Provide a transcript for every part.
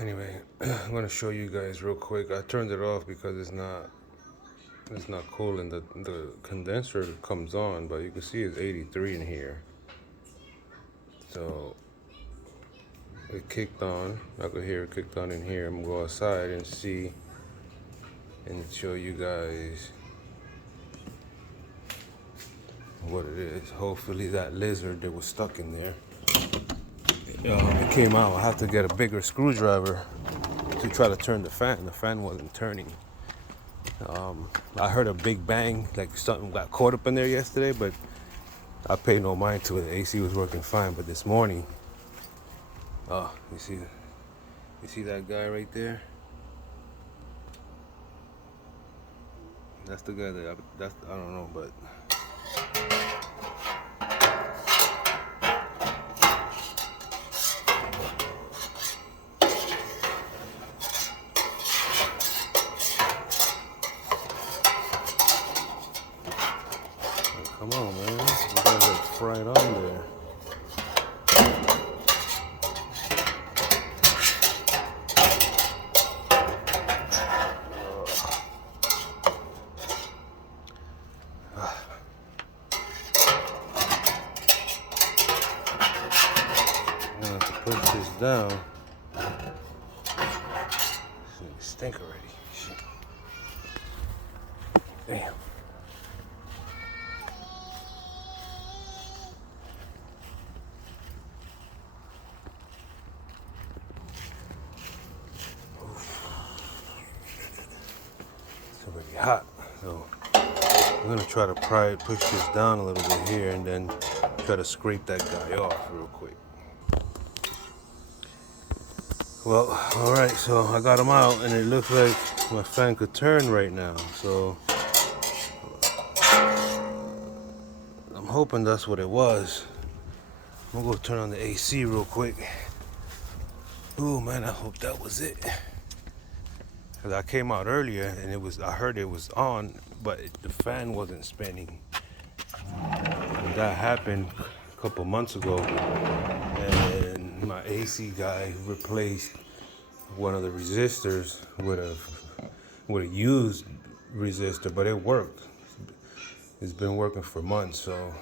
Anyway, I'm gonna show you guys real quick. I turned it off because it's not cool and the condenser comes on, but you can see it's 83 in here. So it kicked on. I could hear it kicked on in here. I'm gonna go outside and see and show you guys what it is. Hopefully that lizard that was stuck in there, it came out. I have to get a bigger screwdriver to try to turn the fan. The fan wasn't turning. I heard a big bang, like something got caught up in there yesterday, but I paid no mind to it. The AC was working fine, but this morning, you see that guy right there? That's the guy I don't know, but come on, man, you guys are right on there. I'm gonna have to push this down. This nigga stink already. Shit. Damn. It's already hot, so I'm gonna try to push this down a little bit here and then try to scrape that guy off real quick. Well, all right, so I got him out and it looks like my fan could turn right now. So I'm hoping that's what it was. I'm gonna go turn on the AC real quick. Oh man, I hope that was it. Cause I came out earlier and I heard it was on, but the fan wasn't spinning. And that happened a couple months ago, and my AC guy replaced one of the resistors with a used resistor, but it worked. It's been working for months, so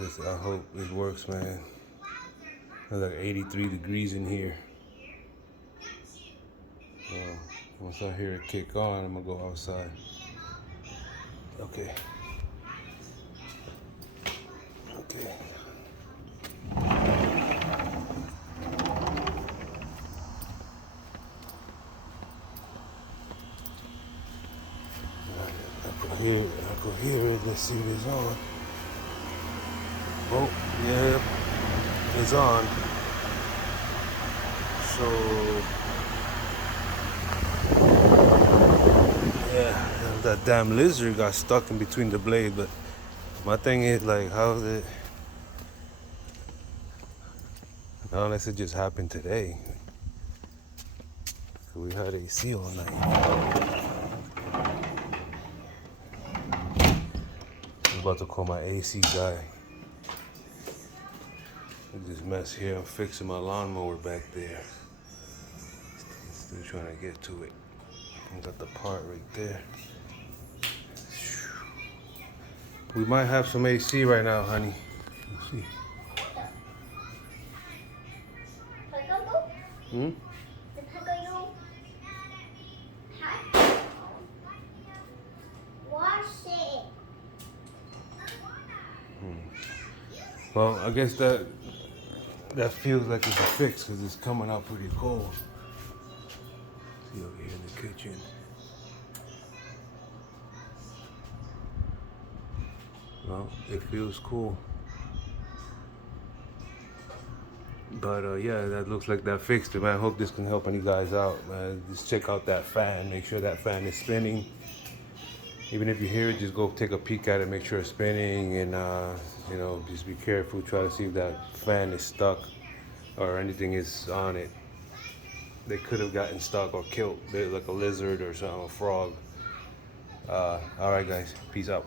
I hope it works, man. It's like 83 degrees in here. Once I hear it kick on, I'm gonna go outside. Okay. I could hear it. Let's see if it's on. Oh, yeah, it's on. So, yeah, that damn lizard got stuck in between the blade. But my thing is, like, how is it? Unless it just happened today. We had AC all night. I'm about to call my AC guy. This mess here, I'm fixing my lawnmower back there. Still trying to get to it. I got the part right there. We might have some AC right now, honey. Let's see. Hmm? Well, I guess that feels like it's a fix because it's coming out pretty cold. See over here in the kitchen. Well, it feels cool. But yeah, that looks like that fixed it, man. I hope this can help any guys out, man. Just check out that fan. Make sure that fan is spinning. Even if you hear it, just go take a peek at it, make sure it's spinning, and just be careful. Try to see if that fan is stuck or anything is on it. They could have gotten stuck or killed, like a lizard or something, a frog. All right, guys, peace out.